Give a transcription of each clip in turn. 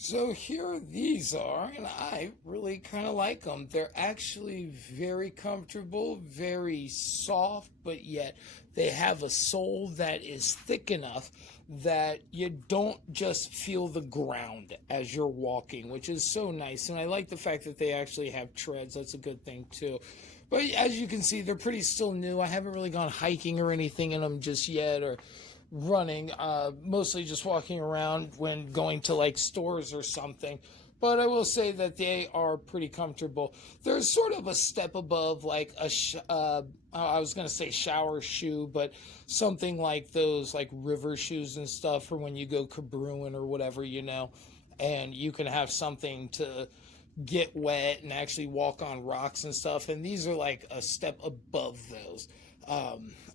So here these are, and I really kind of like them. They're actually very comfortable, very soft, but yet they have a sole that is thick enough that you don't just feel the ground as you're walking, which is so nice. And I like the fact that they actually have treads. That's a good thing too. But as you can see, they're pretty still new. I haven't really gone hiking or anything in them just yet, or running, mostly just walking around when going to like stores or something. But I will say that they are pretty comfortable. They're sort of a step above like I was going to say shower shoe, but something like those like river shoes and stuff for when you go cabrewing or whatever, and you can have something to get wet and actually walk on rocks and stuff. And these are like a step above those.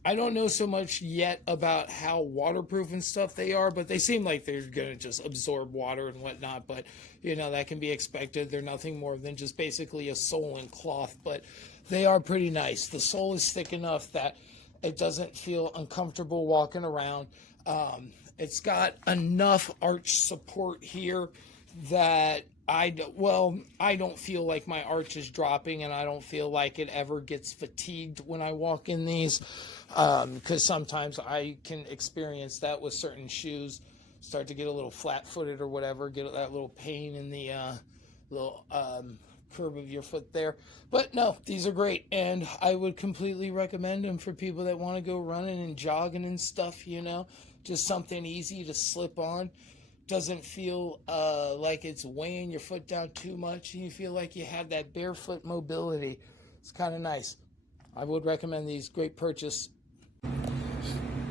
I don't know so much yet about how waterproof and stuff they are, but they seem like they're going to just absorb water and whatnot. But, that can be expected. They're nothing more than just basically a sole and cloth, but they are pretty nice. The sole is thick enough that it doesn't feel uncomfortable walking around. It's got enough arch support here that I don't feel like my arch is dropping, and I don't feel like it ever gets fatigued when I walk in these, because sometimes I can experience that with certain shoes. Start to get a little flat-footed or whatever, get that little pain in the little curve of your foot there. But no, these are great, and I would completely recommend them for people that want to go running and jogging and stuff, just something easy to slip on. Doesn't feel like it's weighing your foot down too much, and you feel like you have that barefoot mobility. It's kind of nice. I would recommend these. Great purchase.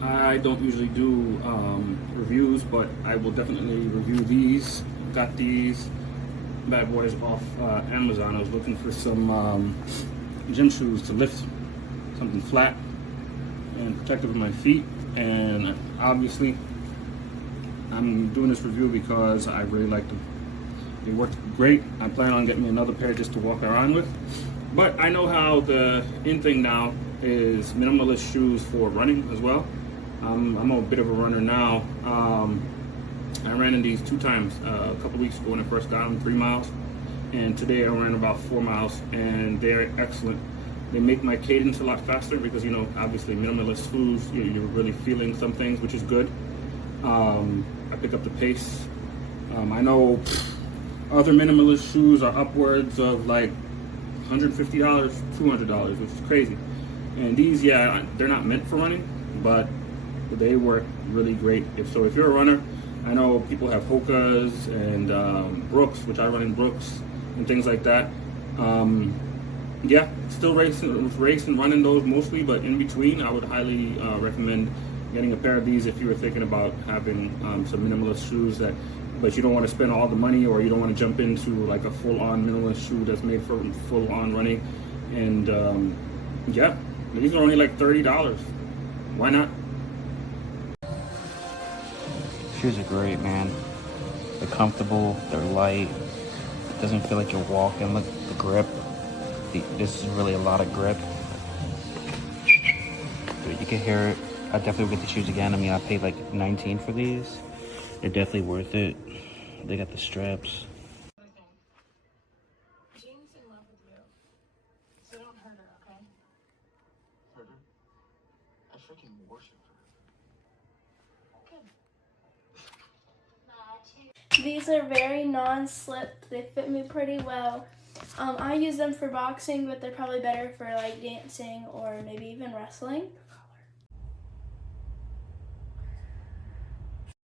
I don't usually do reviews, but I will definitely review these. Got these bad boys off Amazon. I was looking for some gym shoes to lift something flat and protective of my feet, and obviously I'm doing this review because I really like them. They work great. I plan on getting me another pair just to walk around with. But I know how the in thing now is minimalist shoes for running as well. I'm a bit of a runner now. I ran in these 2 times, a couple weeks ago when I first got them, 3 miles. And today I ran about 4 miles, and they're excellent. They make my cadence a lot faster because, obviously minimalist shoes, you're really feeling some things, which is good. I pick up the pace. I know other minimalist shoes are upwards of like $150, $200, which is crazy. And these, they're not meant for running, but they work really great. If you're a runner, I know people have Hoka's and Brooks, which I run in Brooks and things like that. Still race and running those mostly, but in between, I would highly recommend getting a pair of these if you were thinking about having some minimalist shoes but you don't want to spend all the money, or you don't want to jump into like a full-on minimalist shoe that's made for full-on running. And these are only like $30. Why not? Shoes are great, man. They're comfortable, they're light. It doesn't feel like you're walking. Look, the grip. This is really a lot of grip. Dude, you can hear it. I definitely would get the shoes again. I mean, I paid like $19 for these. They're definitely worth it. They got the straps. Jean's in love with you, so don't hurt her, okay? Hurt her? I freaking worship her. Good. These are very non-slip. They fit me pretty well. I use them for boxing, but they're probably better for like dancing or maybe even wrestling.